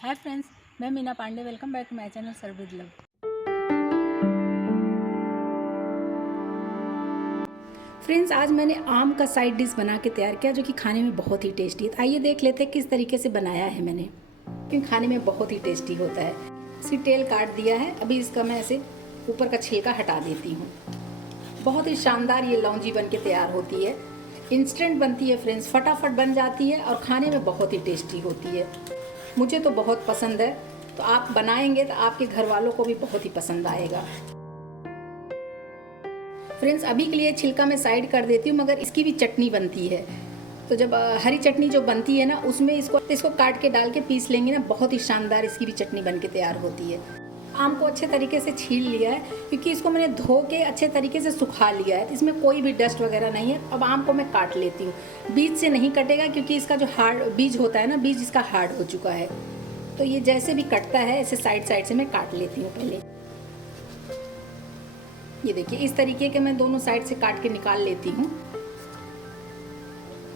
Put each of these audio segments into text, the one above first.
हाय friends, मैं Meena Pandey. Welcome back to my channel serve with love. Friends, आज मैंने आम का साइड डिश बना के तैयार किया जो कि खाने में बहुत ही टेस्टी है। आइए देख लेते हैं किस तरीके से बनाया है मैंने, क्योंकि खाने में बहुत ही टेस्टी होता है। इसकी टेल काट दिया है। अभी इसका मैं ऐसे ऊपर का छिलका हटा देती हूँ। बहुत ही शानदार ये लौंजी बन के तैयार होती है। इंस्टेंट बनती है फ्रेंड्स, फटाफट बन जाती है और खाने में बहुत ही टेस्टी होती है। मुझे तो बहुत पसंद है, तो आप बनाएंगे तो आपके घर वालों को भी बहुत ही पसंद आएगा। फ्रेंड्स, अभी के लिए छिलका मैं साइड कर देती हूँ, मगर इसकी भी चटनी बनती है। तो जब हरी चटनी जो बनती है ना, उसमें इसको काट के डाल के पीस लेंगे ना, बहुत ही शानदार इसकी भी चटनी बन के तैयार होती है। आम को अच्छे तरीके से छील लिया है, क्योंकि इसको मैंने धो के अच्छे तरीके से सुखा लिया है। इसमें कोई भी डस्ट वगैरह नहीं है। अब आम को मैं काट लेती हूँ। बीज से नहीं कटेगा, क्योंकि इसका जो हार्ड बीज होता है ना, बीज इसका हार्ड हो चुका है। तो ये जैसे भी कटता है ऐसे साइड साइड से मैं काट लेती हूँ पहले। ये देखिए, इस तरीके के मैं दोनों साइड से काट के निकाल लेती हूँ।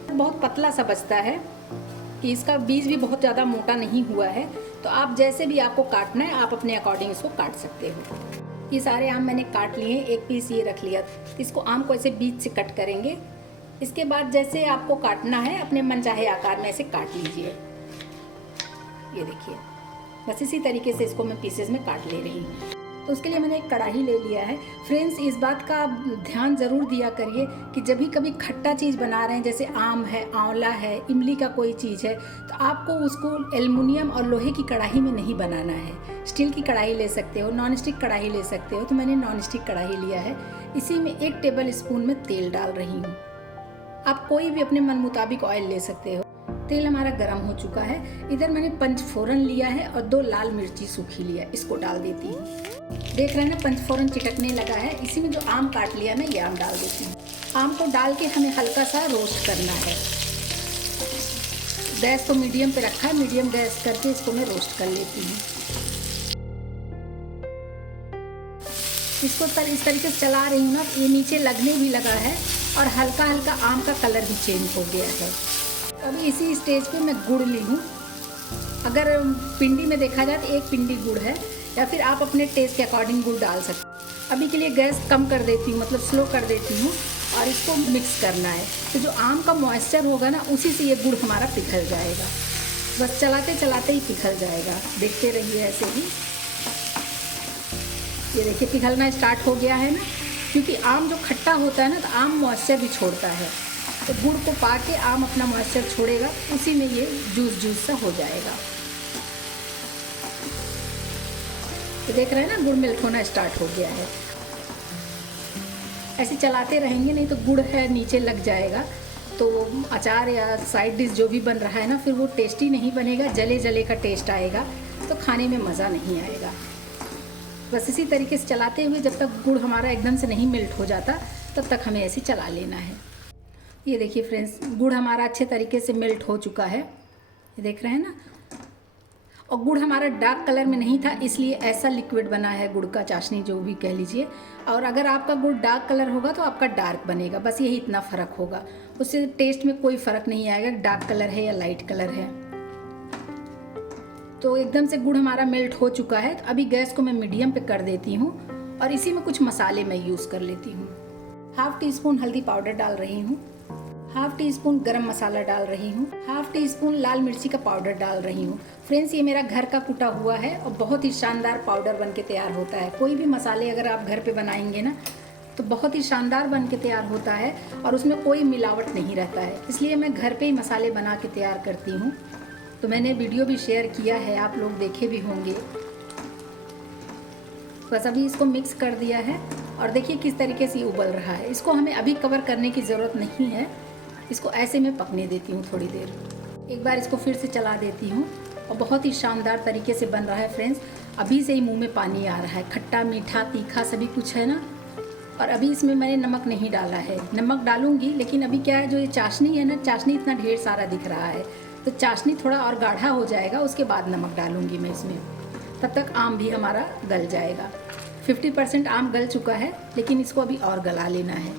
बहुत पतला सा बचता है कि इसका बीज भी बहुत ज़्यादा मोटा नहीं हुआ है। तो आप जैसे भी आपको काटना है, आप अपने अकॉर्डिंग इसको काट सकते हो। ये सारे आम मैंने काट लिए। एक पीस ये रख लिया। इसको आम को ऐसे बीच से कट करेंगे। इसके बाद जैसे आपको काटना है, अपने मनचाहे आकार में ऐसे काट लीजिए। ये देखिए, बस इसी तरीके से इसको मैं पीसेस में काट ले रही हूँ। तो उसके लिए मैंने एक कढ़ाई ले लिया है। फ्रेंड्स, इस बात का आप ध्यान ज़रूर दिया करिए कि जब भी कभी खट्टा चीज़ बना रहे हैं, जैसे आम है, आंवला है, इमली का कोई चीज़ है, तो आपको उसको एल्युमिनियम और लोहे की कढ़ाई में नहीं बनाना है। स्टील की कढ़ाई ले सकते हो, नॉन स्टिक कढ़ाई ले सकते हो। तो मैंने नॉन स्टिक कढ़ाई लिया है। इसी में 1 टेबल स्पून में तेल डाल रही हूँ। आप कोई भी अपने मन मुताबिक ऑयल ले सकते हो। तेल हमारा गर्म हो चुका है। इधर मैंने पंचफोरन लिया है और 2 लाल मिर्ची सूखी लिया, इसको डाल देती हूँ। देख रहे हैं ना, पंचफोरन चिटकने लगा है। इसी में जो आम काट लिया ना, ये आम डाल देती हूँ। आम को डाल के हमें हल्का सा रोस्ट करना है। गैस को मीडियम पे रखा है। मीडियम गैस करके इसको मैं रोस्ट कर लेती हूँ। इसको इस तरीके से चला रही हूँ ना, ये नीचे लगने भी लगा है और हल्का हल्का आम का कलर भी चेंज हो गया है। अभी इसी स्टेज पे मैं गुड़ ली हूँ। अगर पिंडी में देखा जाए तो 1 पिंडी गुड़ है, या फिर आप अपने टेस्ट के अकॉर्डिंग गुड़ डाल सकते हैं। अभी के लिए गैस कम कर देती हूँ, मतलब स्लो कर देती हूँ, और इसको मिक्स करना है। तो जो आम का मॉइस्चर होगा ना, उसी से ये गुड़ हमारा पिघल जाएगा। बस चलाते चलाते ही पिघल जाएगा। देखते रहिए ऐसे ही। ये देखिए, पिघलना स्टार्ट हो गया है ना, क्योंकि आम जो खट्टा होता है ना, तो आम मॉइस्चर भी छोड़ता है। तो गुड़ को पाके आम अपना मॉइस्चर छोड़ेगा, उसी में ये जूस सा हो जाएगा। तो देख रहे हैं ना, गुड़ मेल्ट होना स्टार्ट हो गया है। ऐसे चलाते रहेंगे, नहीं तो गुड़ है नीचे लग जाएगा। तो अचार या साइड डिश जो भी बन रहा है ना, फिर वो टेस्टी नहीं बनेगा, जले जले का टेस्ट आएगा, तो खाने में मज़ा नहीं आएगा। बस इसी तरीके से चलाते हुए, जब तक गुड़ हमारा एकदम से नहीं मेल्ट हो जाता, तब तक हमें ऐसे चला लेना है। ये देखिए फ्रेंड्स, गुड़ हमारा अच्छे तरीके से मेल्ट हो चुका है। ये देख रहे हैं ना, और गुड़ हमारा डार्क कलर में नहीं था, इसलिए ऐसा लिक्विड बना है गुड़ का, चाशनी जो भी कह लीजिए। और अगर आपका गुड़ डार्क कलर होगा तो आपका डार्क बनेगा, बस यही इतना फ़र्क होगा। उससे टेस्ट में कोई फ़र्क नहीं आएगा डार्क कलर है या लाइट कलर है। तो एकदम से गुड़ हमारा मेल्ट हो चुका है। तो अभी गैस को मैं मीडियम पे कर देती हूँ, और इसी में कुछ मसाले मैं यूज़ कर लेती हूँ। 1/2 टीस्पून हल्दी पाउडर डाल रही हूँ, 1/2 टीस्पून गरम मसाला डाल रही हूँ, 1/2 टीस्पून लाल मिर्ची का पाउडर डाल रही हूँ। फ्रेंड्स, ये मेरा घर का कुटा हुआ है और बहुत ही शानदार पाउडर बन के तैयार होता है। कोई भी मसाले अगर आप घर पे बनाएंगे ना, तो बहुत ही शानदार बन के तैयार होता है, और उसमें कोई मिलावट नहीं रहता है। इसलिए मैं घर पे ही मसाले बना के तैयार करती हूँ। तो मैंने वीडियो भी शेयर किया है, आप लोग देखे भी होंगे। बस अभी इसको मिक्स कर दिया है, और देखिए किस तरीके से ये उबल रहा है। इसको हमें अभी कवर करने की ज़रूरत नहीं है। इसको ऐसे में पकने देती हूँ थोड़ी देर। एक बार इसको फिर से चला देती हूँ, और बहुत ही शानदार तरीके से बन रहा है फ्रेंड्स। अभी से ही मुंह में पानी आ रहा है। खट्टा, मीठा, तीखा सभी कुछ है ना। और अभी इसमें मैंने नमक नहीं डाला है। नमक डालूंगी, लेकिन अभी क्या है, जो ये चाशनी है ना, चाशनी इतना ढेर सारा दिख रहा है, तो चाशनी थोड़ा और गाढ़ा हो जाएगा, उसके बाद नमक डालूंगी मैं इसमें। तब तक आम भी हमारा गल जाएगा। 50% आम गल चुका है, लेकिन इसको अभी और गला लेना है।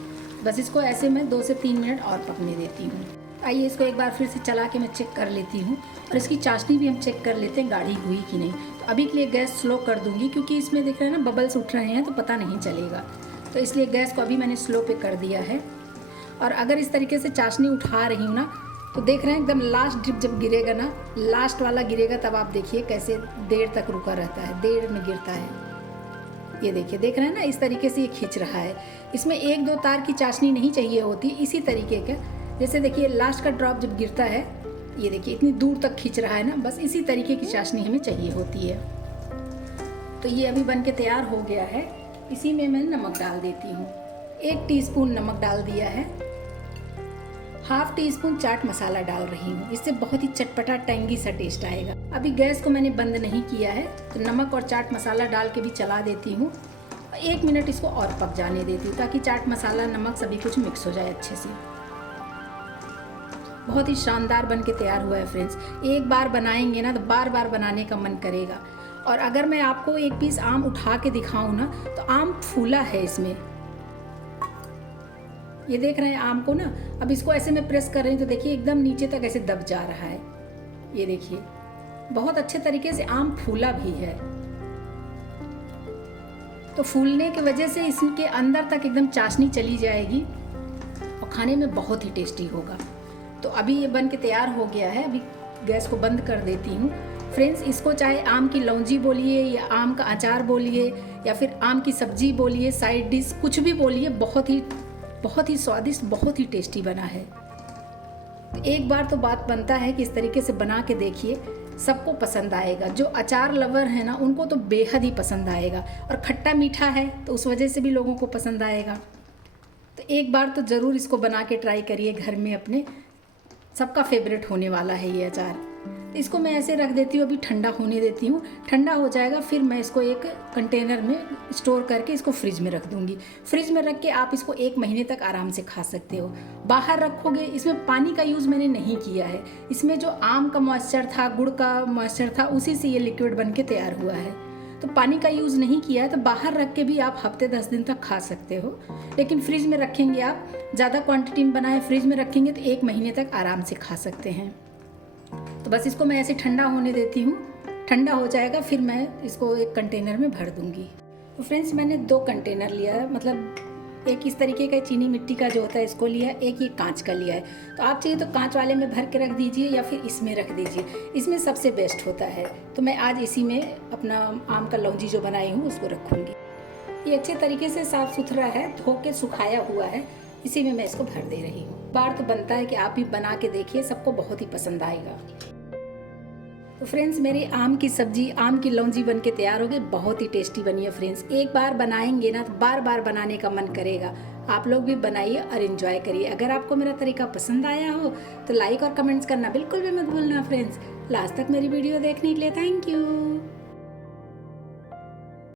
बस इसको ऐसे मैं 2 से 3 मिनट और पकने देती हूँ। आइए इसको एक बार फिर से चला के मैं चेक कर लेती हूँ और इसकी चाशनी भी हम चेक कर लेते हैं गाढ़ी हुई कि नहीं। तो अभी के लिए गैस स्लो कर दूँगी क्योंकि इसमें देख रहे हैं ना बबल्स उठ रहे हैं तो पता नहीं चलेगा। तो इसलिए गैस को अभी मैंने स्लो पे कर दिया है। और अगर इस तरीके से चाशनी उठा रही हूँ ना तो देख रहे हैं एकदम लास्ट ड्रिप जब गिरेगा ना, लास्ट वाला गिरेगा, तब आप देखिए कैसे देर तक रुका रहता है, देर में गिरता है। ये देखिए, देख रहे हैं ना, इस तरीके से ये खींच रहा है। इसमें 1-2 तार की चाशनी नहीं चाहिए होती, इसी तरीके का जैसे देखिए लास्ट का ड्रॉप जब गिरता है, ये देखिए इतनी दूर तक खींच रहा है ना, बस इसी तरीके की चाशनी हमें चाहिए होती है। तो ये अभी बन के तैयार हो गया है। इसी में मैं नमक डाल देती हूँ। 1 टीस्पून नमक डाल दिया है। 1/2 टीस्पून चाट मसाला डाल रही हूँ, इससे बहुत ही चटपटा टैंगी सा टेस्ट आएगा। अभी गैस को मैंने बंद नहीं किया है तो नमक और चाट मसाला डाल के भी चला देती हूँ। 1 मिनट इसको और पक जाने देती हूँ ताकि चाट मसाला नमक सभी कुछ मिक्स हो जाए अच्छे से। बहुत ही शानदार बन के तैयार हुआ है फ्रेंड्स। एक बार बनाएंगे ना तो बार बार बनाने का मन करेगा। और अगर मैं आपको एक पीस आम उठा के दिखाऊं ना तो आम फूला है इसमें, ये देख रहे हैं आम को ना। अब इसको ऐसे में प्रेस कर रही हूँ तो देखिए एकदम नीचे तक ऐसे दब जा रहा है। ये देखिए बहुत अच्छे तरीके से आम फूला भी है। तो फूलने की वजह से इसके अंदर तक एकदम चाशनी चली जाएगी और खाने में बहुत ही टेस्टी होगा। तो अभी ये बन के तैयार हो गया है। अभी गैस को बंद कर देती हूँ। फ्रेंड्स, इसको चाहे आम की लौंजी बोलिए या आम का अचार बोलिए या फिर आम की सब्जी बोलिए, साइड डिश कुछ भी बोलिए, बहुत ही स्वादिष्ट, बहुत ही टेस्टी बना है। एक बार तो बात बनता है कि इस तरीके से बना के देखिए, सबको पसंद आएगा। जो अचार लवर है ना उनको तो बेहद ही पसंद आएगा, और खट्टा मीठा है तो उस वजह से भी लोगों को पसंद आएगा। तो एक बार तो ज़रूर इसको बना के ट्राई करिए घर में अपने, सबका फेवरेट होने वाला है ये अचार। इसको मैं ऐसे रख देती हूँ, अभी ठंडा होने देती हूँ। ठंडा हो जाएगा फिर मैं इसको एक कंटेनर में स्टोर करके इसको फ्रिज में रख दूँगी। फ्रिज में रख के आप इसको 1 महीने तक आराम से खा सकते हो। बाहर रखोगे, इसमें पानी का यूज़ मैंने नहीं किया है, इसमें जो आम का मॉइस्चर था, गुड़ का मॉइस्चर था, उसी से ये लिक्विड बन के तैयार हुआ है। तो पानी का यूज़ नहीं किया है, तो बाहर रख के भी आप हफ्ते 10 दिन तक खा सकते हो। लेकिन फ्रिज में रखेंगे, आप ज़्यादा क्वांटिटी में बनाए फ्रिज में रखेंगे तो 1 महीने तक आराम से खा सकते हैं। तो बस इसको मैं ऐसे ठंडा होने देती हूँ। ठंडा हो जाएगा फिर मैं इसको एक कंटेनर में भर दूँगी। तो फ्रेंड्स, मैंने 2 कंटेनर लिया है, मतलब एक इस तरीके का चीनी मिट्टी का जो होता है इसको लिया, एक ये कांच का लिया है। तो आप चाहिए तो कांच वाले में भर के रख दीजिए या फिर इसमें रख दीजिए, इसमें सबसे बेस्ट होता है। तो मैं आज इसी में अपना आम का लौंजी जो बनाई हूँ उसको रखूँगी। ये अच्छे तरीके से साफ़ सुथरा है, धो के सुखाया हुआ है, इसी में मैं इसको भर दे रही हूँ। बार तो बनता है कि आप भी बना के देखिए, सबको बहुत ही पसंद आएगा। तो फ्रेंड्स, मेरी आम की सब्जी, आम की लौंजी बन के तैयार हो गई। बहुत ही टेस्टी बनी है फ्रेंड्स। एक बार बनाएंगे ना तो बार बार बनाने का मन करेगा। आप लोग भी बनाइए और एंजॉय करिए। अगर आपको मेरा तरीका पसंद आया हो तो लाइक और कमेंट्स करना बिल्कुल भी मत भूलना फ्रेंड्स। लास्ट तक मेरी वीडियो देखने के लिए थैंक यू।